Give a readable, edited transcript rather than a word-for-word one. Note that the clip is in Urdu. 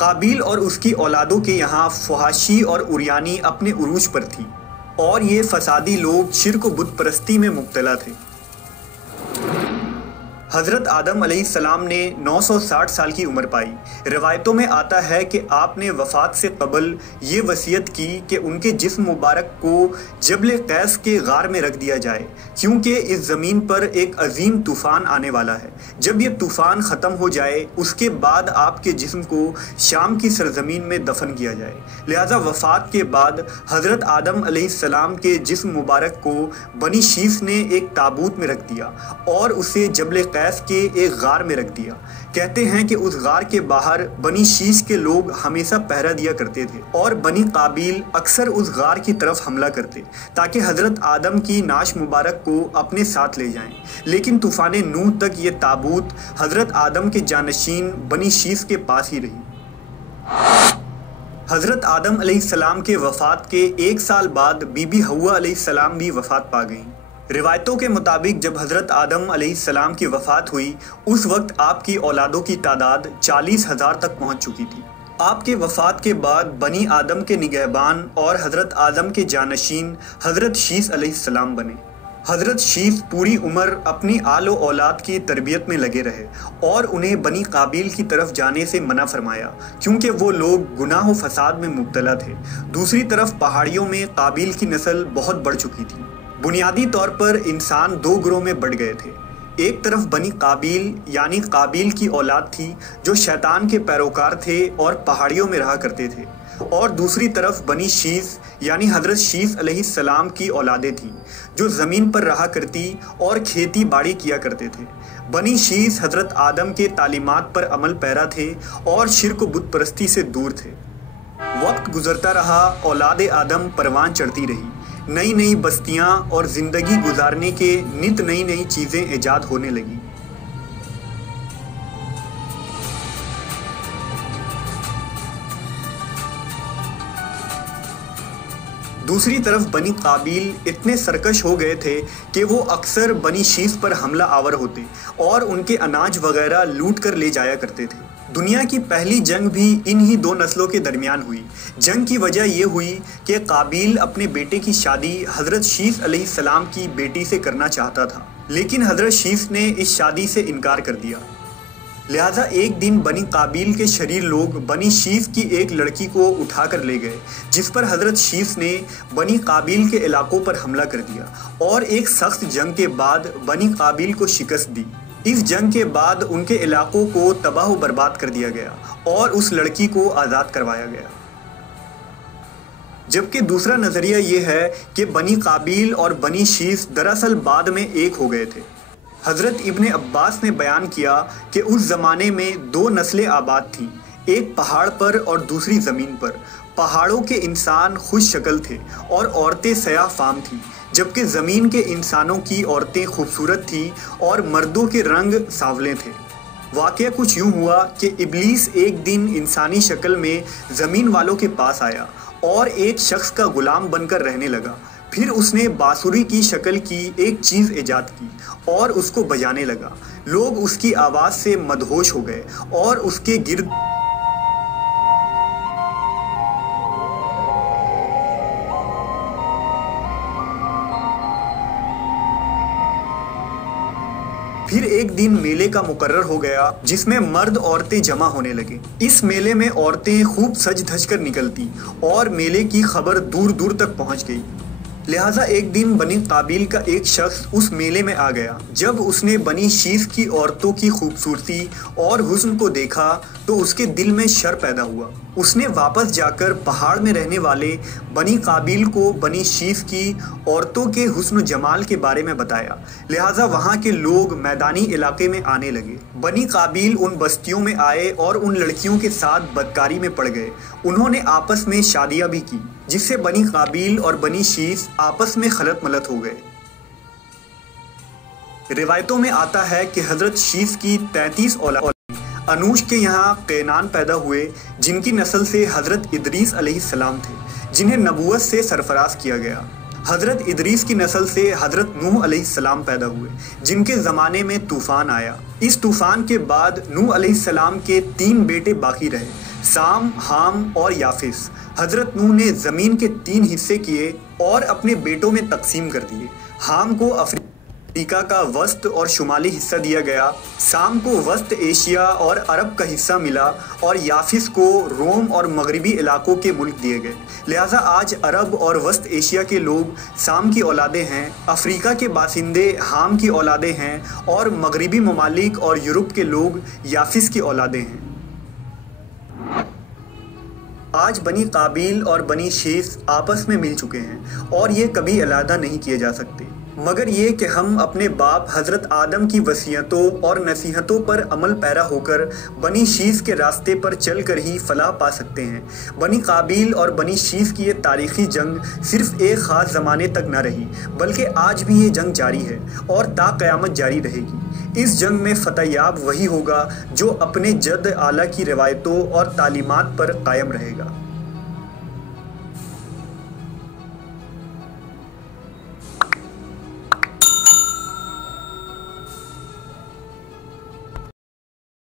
قابیل اور اس کی اولادوں کے یہاں فحاشی اور عریانی اپنے عروج پر تھی اور یہ فسادی لوگ شرک و بت پرستی میں مبتلا تھے۔ حضرت آدم علیہ السلام نے 960 سال کی عمر پائی۔ روایتوں میں آتا ہے کہ آپ نے وفات سے قبل یہ وصیت کی کہ ان کے جسم مبارک کو جبل قیس کے غار میں رکھ دیا جائے، کیونکہ اس زمین پر ایک عظیم طوفان آنے والا ہے۔ جب یہ طوفان ختم ہو جائے اس کے بعد آپ کے جسم کو شام کی سرزمین میں دفن کیا جائے۔ لہذا وفات کے بعد حضرت آدم علیہ السلام کے جسم مبارک کو بنی شیث نے ایک تابوت میں رکھ دیا اور اسے جبل قیس کے ایک غار میں رکھ دیا۔ کہتے ہیں کہ اس غار کے باہر بنی شیث کے لوگ ہمیشہ پہرا دیا کرتے تھے اور بنی قابیل اکثر اس غار کی طرف حملہ کرتے تاکہ حضرت آدم کی نعش مبارک کو اپنے ساتھ لے جائیں، لیکن طوفان نوح تک یہ تابوت حضرت آدم کے جانشین بنی شیث کے پاس ہی رہی۔ حضرت آدم علیہ السلام کے وفات کے 1 سال بعد بی بی حوا علیہ السلام بھی وفات پا گئیں۔ روایتوں کے مطابق جب حضرت آدم علیہ السلام کی وفات ہوئی اس وقت آپ کی اولادوں کی تعداد 40,000 تک پہنچ چکی تھی۔ آپ کے وفات کے بعد بنی آدم کے نگہبان اور حضرت آدم کے جانشین حضرت شیث علیہ السلام بنے۔ حضرت شیث پوری عمر اپنی آل و اولاد کی تربیت میں لگے رہے اور انہیں بنی قابیل کی طرف جانے سے منع فرمایا کیونکہ وہ لوگ گناہ و فساد میں مبتلا تھے۔ دوسری طرف پہاڑیوں میں قابیل کی نسل بہت بڑھ چکی تھی۔ بنیادی طور پر انسان 2 گروہ میں بڑھ گئے تھے۔ ایک طرف بنی قابیل یعنی قابیل کی اولاد تھی جو شیطان کے پیروکار تھے اور پہاڑیوں میں رہا کرتے تھے، اور دوسری طرف بنی شیث یعنی حضرت شیث علیہ السلام کی اولادیں تھیں جو زمین پر رہا کرتی اور کھیتی باڑی کیا کرتے تھے۔ بنی شیث حضرت آدم کے تعلیمات پر عمل پیرا تھے اور شرک و بت پرستی سے دور تھے۔ وقت گزرتا رہا، اولاد آدم پروان چڑھتی رہی، نئی نئی بستیاں اور زندگی گزارنے کے نت نئی نئی چیزیں ایجاد ہونے لگی۔ دوسری طرف بنی قابیل اتنے سرکش ہو گئے تھے کہ وہ اکثر بنی شیث پر حملہ آور ہوتے اور ان کے اناج وغیرہ لوٹ کر لے جایا کرتے تھے۔ دنیا کی پہلی جنگ بھی انہی 2 نسلوں کے درمیان ہوئی۔ جنگ کی وجہ یہ ہوئی کہ قابیل اپنے بیٹے کی شادی حضرت شیث علیہ السلام کی بیٹی سے کرنا چاہتا تھا، لیکن حضرت شیث نے اس شادی سے انکار کر دیا۔ لہٰذا ایک دن بنی قابیل کے شریر لوگ بنی شیث کی ایک لڑکی کو اٹھا کر لے گئے، جس پر حضرت شیث نے بنی قابیل کے علاقوں پر حملہ کر دیا اور ایک سخت جنگ کے بعد بنی قابیل کو شکست دی۔ اس جنگ کے بعد ان کے علاقوں کو تباہ و برباد کر دیا گیا اور اس لڑکی کو آزاد کروایا گیا۔ جبکہ دوسرا نظریہ یہ ہے کہ بنی قابیل اور بنی شیث دراصل بعد میں ایک ہو گئے تھے۔ حضرت ابن عباس نے بیان کیا کہ اس زمانے میں 2 نسلیں آباد تھیں، ایک پہاڑ پر اور دوسری زمین پر۔ پہاڑوں کے انسان خوش شکل تھے اور عورتیں سیاہ فام تھیں، جبکہ زمین کے انسانوں کی عورتیں خوبصورت تھیں اور مردوں کے رنگ سانولے تھے۔ واقعہ کچھ یوں ہوا کہ ابلیس ایک دن انسانی شکل میں زمین والوں کے پاس آیا اور ایک شخص کا غلام بن کر رہنے لگا۔ پھر اس نے بانسری کی شکل کی ایک چیز ایجاد کی اور اس کو بجانے لگا۔ لوگ اس کی آواز سے مدہوش ہو گئے اور اس کے گرد پھر ایک دن میلے کا مقرر ہو گیا جس میں مرد عورتیں جمع ہونے لگے۔ اس میلے میں عورتیں خوب سج دھج کر نکلتی اور میلے کی خبر دور دور تک پہنچ گئی۔ لہٰذا ایک دن بنی قابیل کا ایک شخص اس میلے میں آ گیا۔ جب اس نے بنی شیث کی عورتوں کی خوبصورتی اور حسن کو دیکھا تو اس کے دل میں شر پیدا ہوا۔ اس نے واپس جا کر پہاڑ میں رہنے والے بنی قابیل کو بنی شیث کی عورتوں کے حسن و جمال کے بارے میں بتایا۔ لہٰذا وہاں کے لوگ میدانی علاقے میں آنے لگے۔ بنی قابیل ان بستیوں میں آئے اور ان لڑکیوں کے ساتھ بدکاری میں پڑ گئے۔ انہوں نے آپس میں شادیاں بھی کی، جس سے بنی قابیل اور بنی شیث آپس میں خلط ملط ہو گئے۔ روایتوں میں آتا ہے کہ حضرت شیث کی 33 اولاد انوش کے یہاں قینان پیدا ہوئے، جن کی نسل سے حضرت ادریس علیہ السلام تھے، جنہیں نبوت سے سرفراز کیا گیا۔ حضرت ادریس کی نسل سے حضرت نوح علیہ السلام پیدا ہوئے، جن کے زمانے میں طوفان آیا۔ اس طوفان کے بعد نوح علیہ السلام کے 3 بیٹے باقی رہے، سام، حام اور یافس۔ حضرت نوح نے زمین کے 3 حصے کیے اور اپنے بیٹوں میں تقسیم کر دیے۔ حام کو افریقہ کا وسط اور شمالی حصہ دیا گیا، سام کو وسط ایشیا اور عرب کا حصہ ملا، اور یافس کو روم اور مغربی علاقوں کے ملک دیے گئے۔ لہٰذا آج عرب اور وسط ایشیا کے لوگ سام کی اولادیں ہیں، افریقہ کے باشندے حام کی اولادیں ہیں، اور مغربی ممالک اور یورپ کے لوگ یافس کی اولادیں ہیں۔ آج بنی قابیل اور بنی شیث آپس میں مل چکے ہیں اور یہ کبھی علیحدہ نہیں کیے جا سکتے، مگر یہ کہ ہم اپنے باپ حضرت آدم کی وصیتوں اور نصیحتوں پر عمل پیرا ہو کر بنی شیث کے راستے پر چل کر ہی فلاح پا سکتے ہیں۔ بنی قابیل اور بنی شیث کی یہ تاریخی جنگ صرف ایک خاص زمانے تک نہ رہی، بلکہ آج بھی یہ جنگ جاری ہے اور تا قیامت جاری رہے گی۔ اس جنگ میں فتح یاب وہی ہوگا جو اپنے جد اعلیٰ کی روایتوں اور تعلیمات پر قائم رہے گا۔